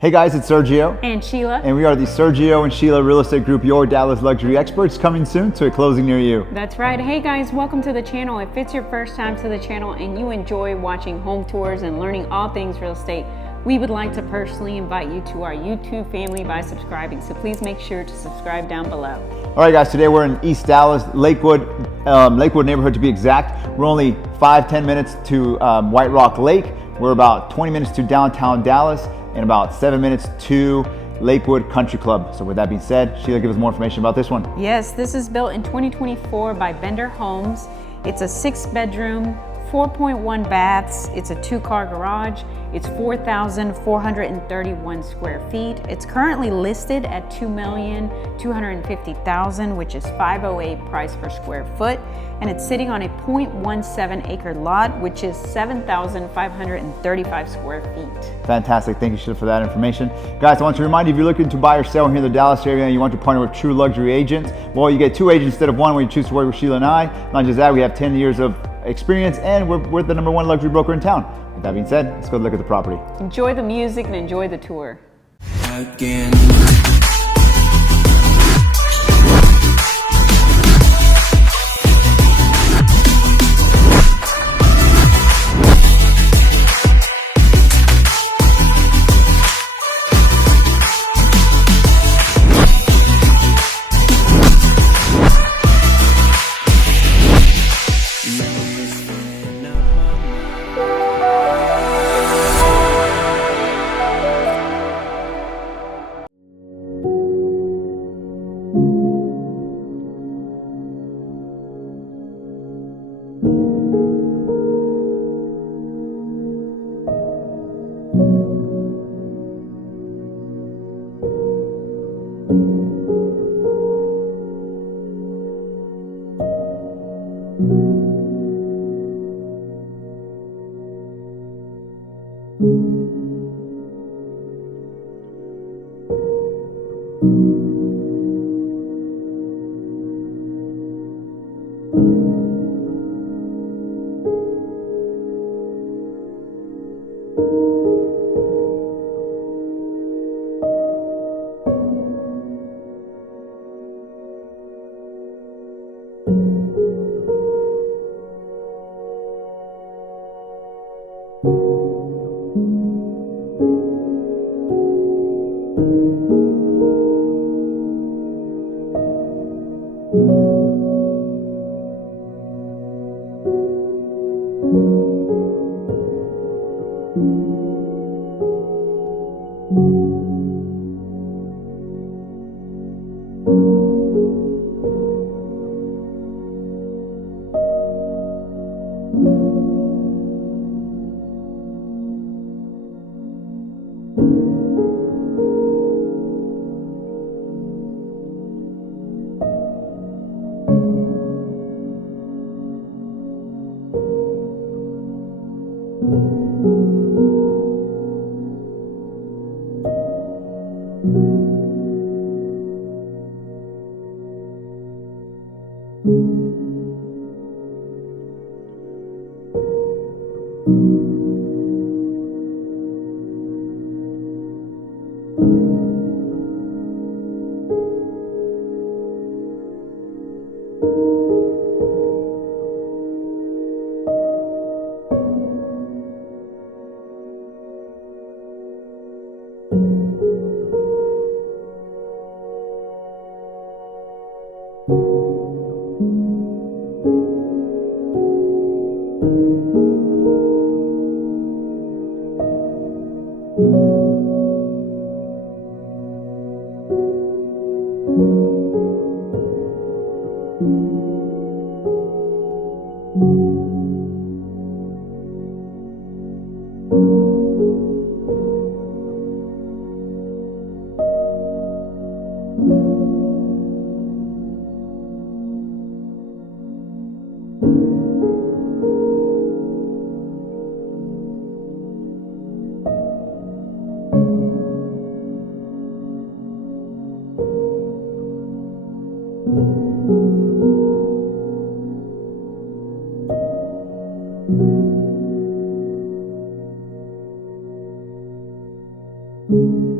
Hey guys, it's Sergio and Sheila, and we are the Sergio and Sheila Real Estate Group, your Dallas luxury experts, coming soon to a closing near you. That's right. Hey guys, welcome to the channel. If it's your first time to the channel and you enjoy watching home tours and learning all things real estate, we would like to personally invite you to our YouTube family by subscribing. So please make sure to subscribe down below. All right guys, today we're in East Dallas, Lakewood neighborhood to be exact. We're only 5-10 minutes to White Rock Lake. We're about 20 minutes to downtown Dallas and about 7 minutes to Lakewood Country Club. So with that being said, Sheila, give us more information about this one. Yes, this is built in 2024 by Bender Homes. It's a 6-bedroom, 4.1 baths. It's a 2-car garage. It's 4,431 square feet. It's currently listed at $2,250,000, which is $508 price per square foot. And it's sitting on a 0.17 acre lot, which is 7,535 square feet. Fantastic. Thank you, Sheila, for that information. Guys, I want to remind you, if you're looking to buy or sell here in the Dallas area and you want to partner with true luxury agents, well, you get 2 agents instead of 1 when you choose to work with Sheila and I. Not just that, we have 10 years of experience and we're the #1 luxury broker in town. With that being said, let's go look at the property. Enjoy the music and enjoy the tour. Again. Thank you.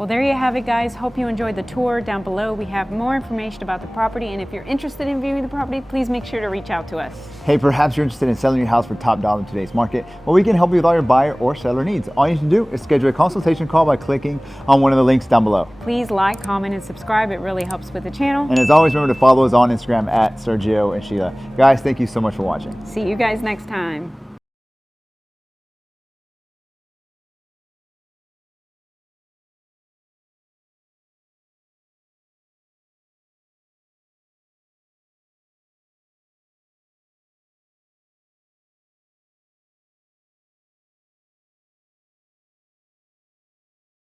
Well, there you have it, guys. Hope you enjoyed the tour. Down below, we have more information about the property, and if you're interested in viewing the property, please make sure to reach out to us. Hey, perhaps you're interested in selling your house for top dollar in today's market. Well, we can help you with all your buyer or seller needs. All you need to do is schedule a consultation call by clicking on one of the links down below. Please like, comment, and subscribe. It really helps with the channel. And as always, remember to follow us on Instagram at Sergio and Sheila. Guys, thank you so much for watching. See you guys next time.